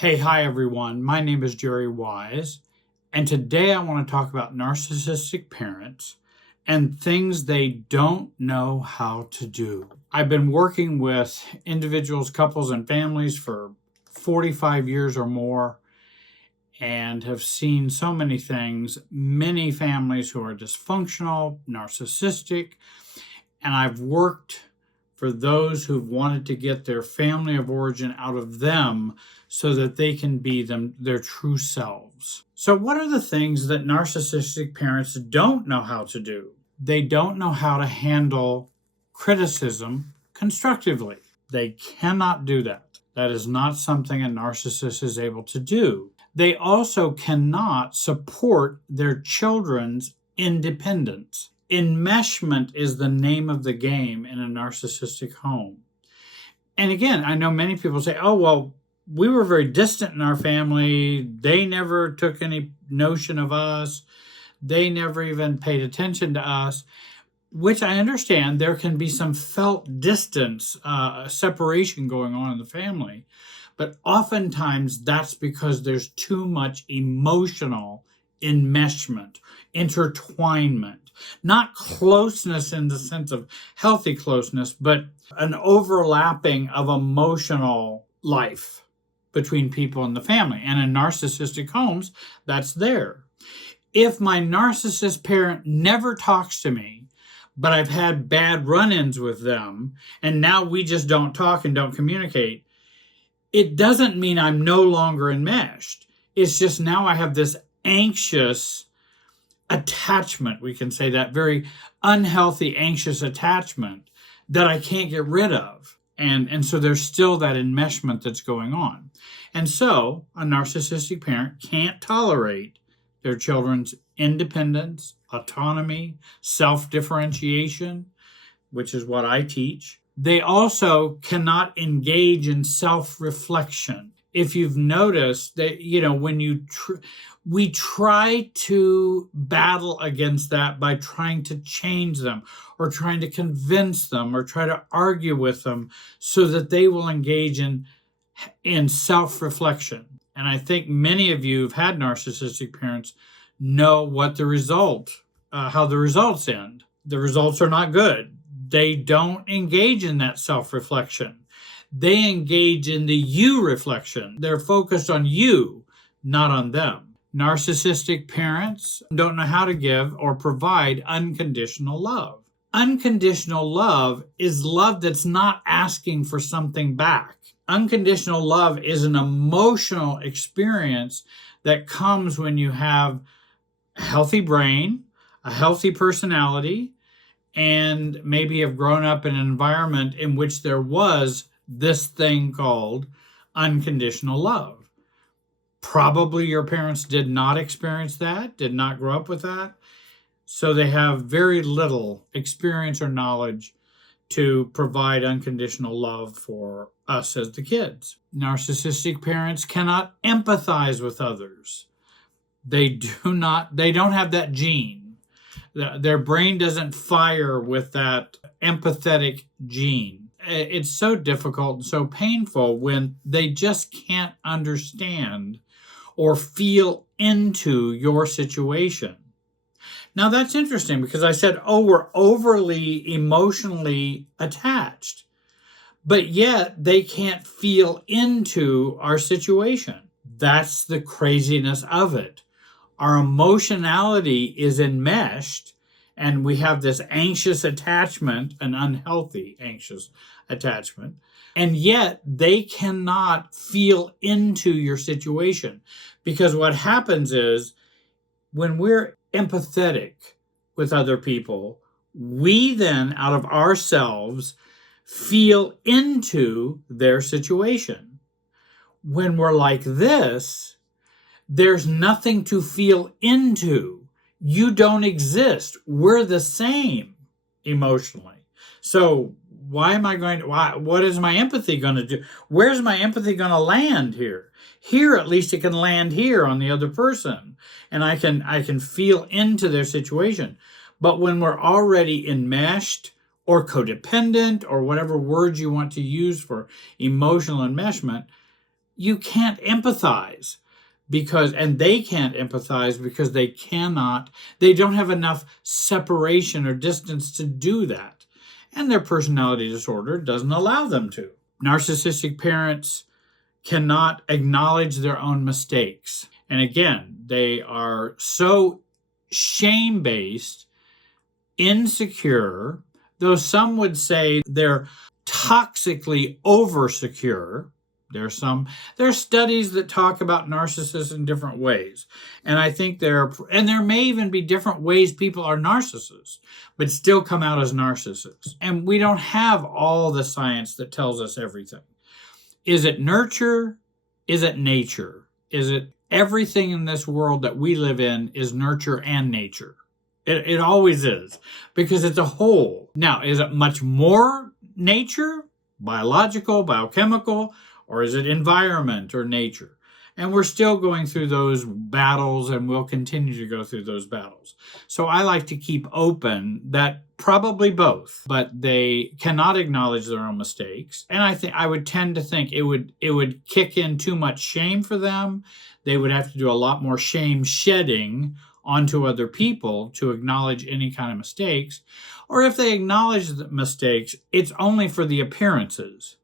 Hi everyone. My name is Jerry Wise, and today I want to talk about narcissistic parents and things they don't know how to do. I've been working with individuals, couples, and families for 45 years or more and have seen so many things, many families who are dysfunctional, narcissistic, and I've worked for those who've wanted to get their family of origin out of them so that they can be their true selves. So what are the things that narcissistic parents don't know how to do? They don't know how to handle criticism constructively. They cannot do that. That is not something a narcissist is able to do. They also cannot support their children's independence. Enmeshment is the name of the game in a narcissistic home. And again, I know many people say, oh, well, we were very distant in our family. They never took any notion of us. They never even paid attention to us, which I understand there can be some felt distance, separation going on in the family. But oftentimes that's because there's too much emotional enmeshment, intertwinement. Not closeness in the sense of healthy closeness, but an overlapping of emotional life between people in the family. And in narcissistic homes, that's there. If my narcissist parent never talks to me, but I've had bad run-ins with them, and now we just don't talk and don't communicate, it doesn't mean I'm no longer enmeshed. It's just now I have this anxious attachment, we can say that, very unhealthy, anxious attachment that I can't get rid of. And so there's still that enmeshment that's going on. And so a narcissistic parent can't tolerate their children's independence, autonomy, self-differentiation, which is what I teach. They also cannot engage in self-reflection. If you've noticed that, when we try to battle against that by trying to change them or trying to convince them or try to argue with them so that they will engage in self-reflection. And I think many of you who've had narcissistic parents know what the result, how the results end. The results are not good. They don't engage in that self-reflection. They engage in the you reflection. They're focused on you, not on them. Narcissistic parents don't know how to give or provide unconditional love. Unconditional love is love that's not asking for something back. Unconditional love is an emotional experience that comes when you have a healthy brain, a healthy personality, and maybe have grown up in an environment in which there was this thing called unconditional love. Probably your parents did not experience that, did not grow up with that, so they have very little experience or knowledge to provide unconditional love for us as the kids. Narcissistic parents cannot empathize with others. They don't have that gene. Their brain doesn't fire with that empathetic gene. It's so difficult and so painful when they just can't understand or feel into your situation. Now that's interesting because I said, we're overly emotionally attached, but yet they can't feel into our situation. That's the craziness of it. Our emotionality is enmeshed, and we have this anxious attachment, an unhealthy anxious attachment, and yet they cannot feel into your situation. Because what happens is when we're empathetic with other people, we then, out of ourselves, feel into their situation. When we're like this, there's nothing to feel into. You don't exist. We're the same emotionally. So what is my empathy going to do? Where's my empathy going to land here? Here, at least it can land here on the other person. And I can feel into their situation. But when we're already enmeshed or codependent or whatever words you want to use for emotional enmeshment, you can't empathize and they can't empathize because they don't have enough separation or distance to do that. And their personality disorder doesn't allow them to. Narcissistic parents cannot acknowledge their own mistakes. And again, they are so shame-based, insecure, though some would say they're toxically over-secure. There's studies that talk about narcissists in different ways. And I think there may even be different ways people are narcissists, but still come out as narcissists. And we don't have all the science that tells us everything. Is it nurture? Is it nature? Is it everything in this world that we live in is nurture and nature? It always is, because it's a whole. Now, is it much more nature, biological, biochemical, or is it environment or nature? And we're still going through those battles, and we'll continue to go through those battles. So I like to keep open that probably both, but they cannot acknowledge their own mistakes. And I would tend to think it would kick in too much shame for them. They would have to do a lot more shame shedding onto other people to acknowledge any kind of mistakes. Or if they acknowledge the mistakes, it's only for the appearances.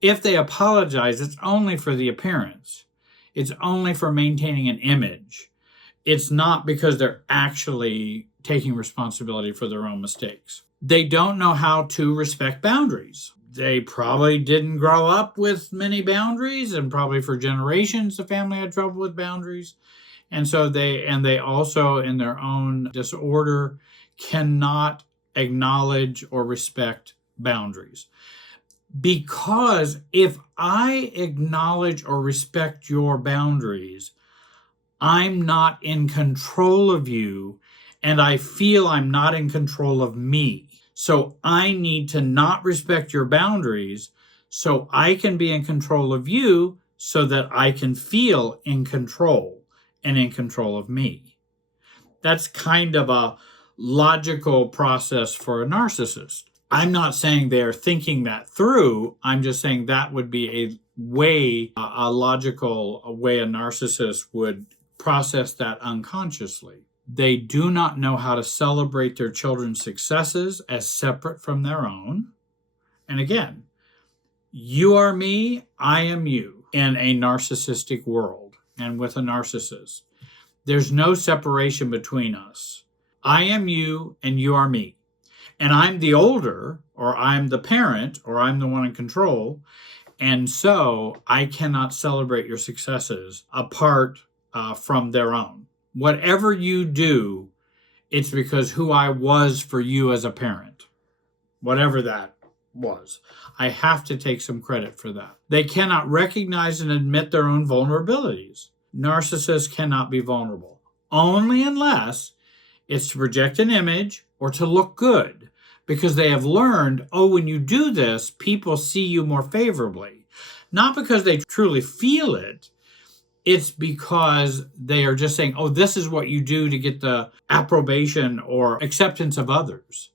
If they apologize, it's only for the appearance. It's only for maintaining an image. It's not because they're actually taking responsibility for their own mistakes. They don't know how to respect boundaries. They probably didn't grow up with many boundaries, and probably for generations the family had trouble with boundaries. And so they also, in their own disorder, cannot acknowledge or respect boundaries. Because if I acknowledge or respect your boundaries, I'm not in control of you, and I feel I'm not in control of me. So I need to not respect your boundaries so I can be in control of you, so that I can feel in control and in control of me. That's kind of a logical process for a narcissist. I'm not saying they're thinking that through. I'm just saying that would be a logical way a narcissist would process that unconsciously. They do not know how to celebrate their children's successes as separate from their own. And again, you are me, I am you in a narcissistic world and with a narcissist. There's no separation between us. I am you and you are me. And I'm the older, or I'm the parent, or I'm the one in control. And so I cannot celebrate your successes apart from their own. Whatever you do, it's because who I was for you as a parent. Whatever that was. I have to take some credit for that. They cannot recognize and admit their own vulnerabilities. Narcissists cannot be vulnerable. Only unless it's to project an image or to look good. Because they have learned, when you do this, people see you more favorably. Not because they truly feel it. It's because they are just saying, this is what you do to get the approbation or acceptance of others.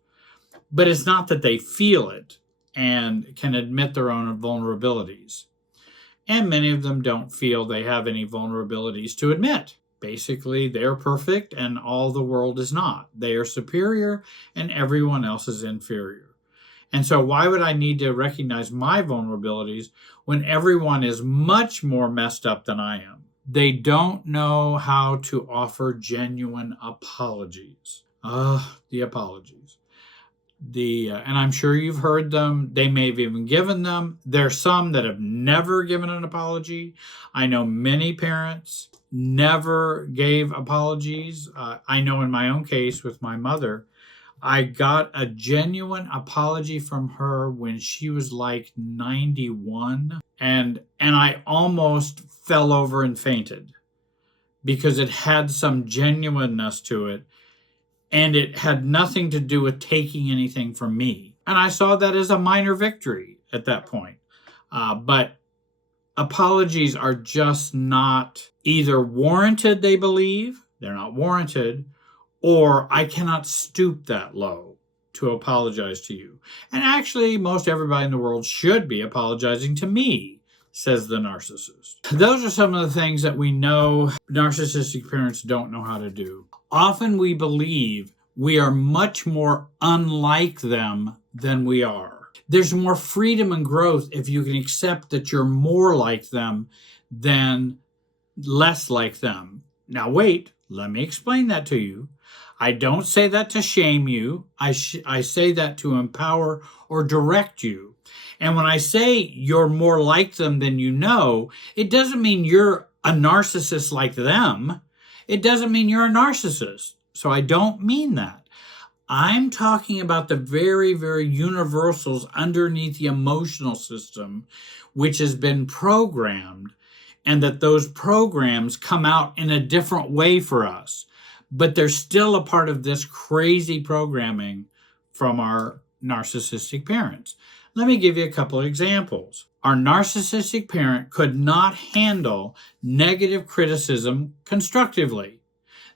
But it's not that they feel it and can admit their own vulnerabilities. And many of them don't feel they have any vulnerabilities to admit. Basically, they're perfect and all the world is not. They are superior and everyone else is inferior. And so why would I need to recognize my vulnerabilities when everyone is much more messed up than I am? They don't know how to offer genuine apologies. The apologies. And I'm sure you've heard them. They may have even given them. There's some that have never given an apology. I know many parents never gave apologies. I know in my own case with my mother, I got a genuine apology from her when she was like 91, and I almost fell over and fainted because it had some genuineness to it, and it had nothing to do with taking anything from me. And I saw that as a minor victory at that point. But apologies are just not either warranted, they believe. They're not warranted. Or I cannot stoop that low to apologize to you. And actually, most everybody in the world should be apologizing to me says the narcissist. Those are some of the things that we know narcissistic parents don't know how to do. Often we believe we are much more unlike them than we are. There's more freedom and growth if you can accept that you're more like them than less like them. Now wait, let me explain that to you. I don't say that to shame you. I say that to empower or direct you. And when I say you're more like them than you know, it doesn't mean you're a narcissist like them. It doesn't mean you're a narcissist. So I don't mean that. I'm talking about the very, very universals underneath the emotional system, which has been programmed, and that those programs come out in a different way for us. But they're still a part of this crazy programming from our narcissistic parents. Let me give you a couple of examples. Our narcissistic parent could not handle negative criticism constructively.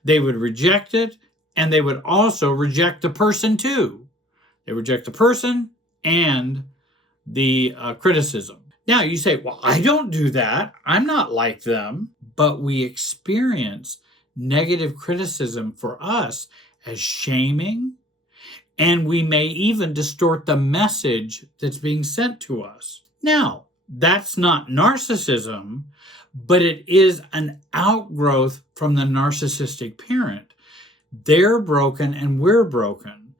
They would reject it, and they would also reject the person too. They reject the person and the criticism. Now you say, well, I don't do that. I'm not like them. But we experience negative criticism for us as shaming, and we may even distort the message that's being sent to us. Now, that's not narcissism, but it is an outgrowth from the narcissistic parent. They're broken and we're broken.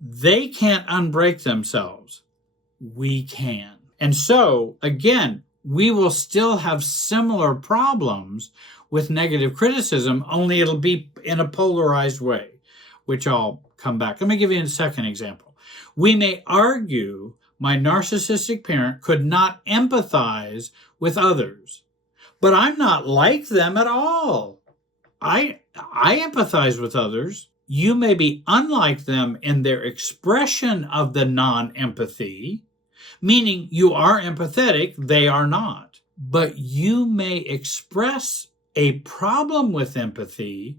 They can't unbreak themselves. We can. And so, again, we will still have similar problems with negative criticism, only it'll be in a polarized way, which I'll come back. Let me give you a second example. We may argue my narcissistic parent could not empathize with others, but I'm not like them at all. I empathize with others. You may be unlike them in their expression of the non-empathy, meaning you are empathetic, they are not. But you may express a problem with empathy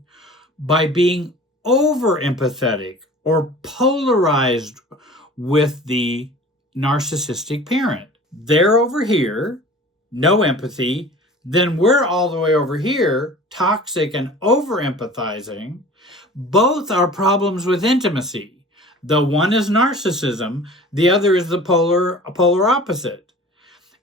by being over empathetic or polarized with the narcissistic parent. They're over here, no empathy, then we're all the way over here, toxic and over empathizing. Both are problems with intimacy. The one is narcissism, the other is the polar opposite.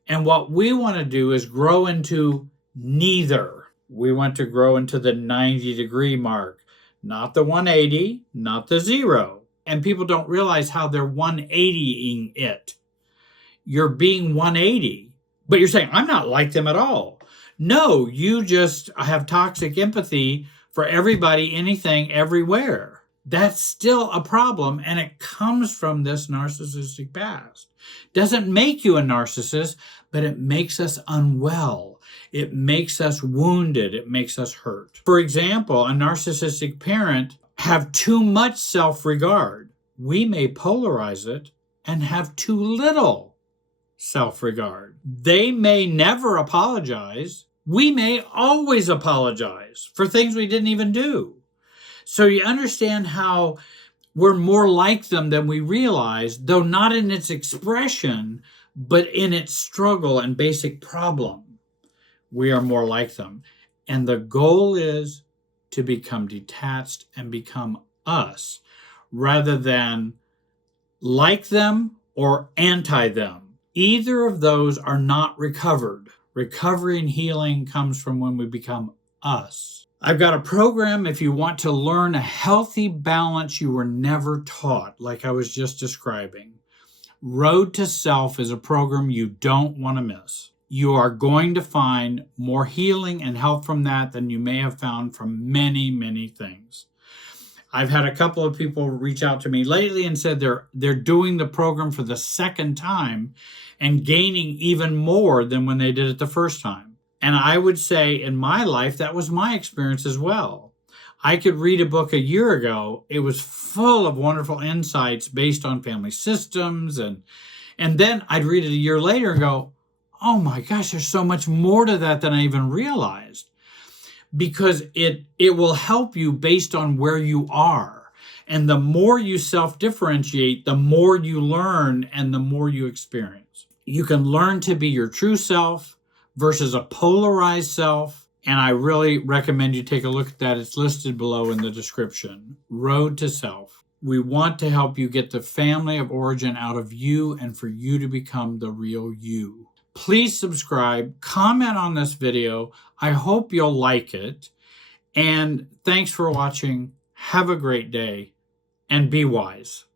And what we want to do is grow into neither. We want to grow into the 90-degree mark, not the 180, not the 0. And people don't realize how they're 180ing it. You're being 180, but you're saying, I'm not like them at all. No, you just have toxic empathy for everybody, anything, everywhere. That's still a problem, and it comes from this narcissistic past. Doesn't make you a narcissist, but it makes us unwell. It makes us wounded. It makes us hurt. For example, a narcissistic parent have too much self-regard. We may polarize it and have too little self-regard. They may never apologize. We may always apologize for things we didn't even do. So you understand how we're more like them than we realize, though not in its expression, but in its struggle and basic problem. We are more like them. And the goal is to become detached and become us, rather than like them or anti them. Either of those are not recovered. Recovery and healing comes from when we become us. I've got a program if you want to learn a healthy balance you were never taught, like I was just describing. Road to Self is a program you don't want to miss. You are going to find more healing and help from that than you may have found from many, many things. I've had a couple of people reach out to me lately and said they're doing the program for the second time and gaining even more than when they did it the first time. And I would say in my life, that was my experience as well. I could read a book a year ago. It was full of wonderful insights based on family systems. And then I'd read it a year later and go, oh my gosh, there's so much more to that than I even realized. Because it will help you based on where you are. And the more you self-differentiate, the more you learn and the more you experience. You can learn to be your true self, versus a polarized self. And I really recommend you take a look at that. It's listed below in the description. Road to Self. We want to help you get the family of origin out of you and for you to become the real you. Please subscribe, comment on this video. I hope you'll like it. And thanks for watching. Have a great day and be wise.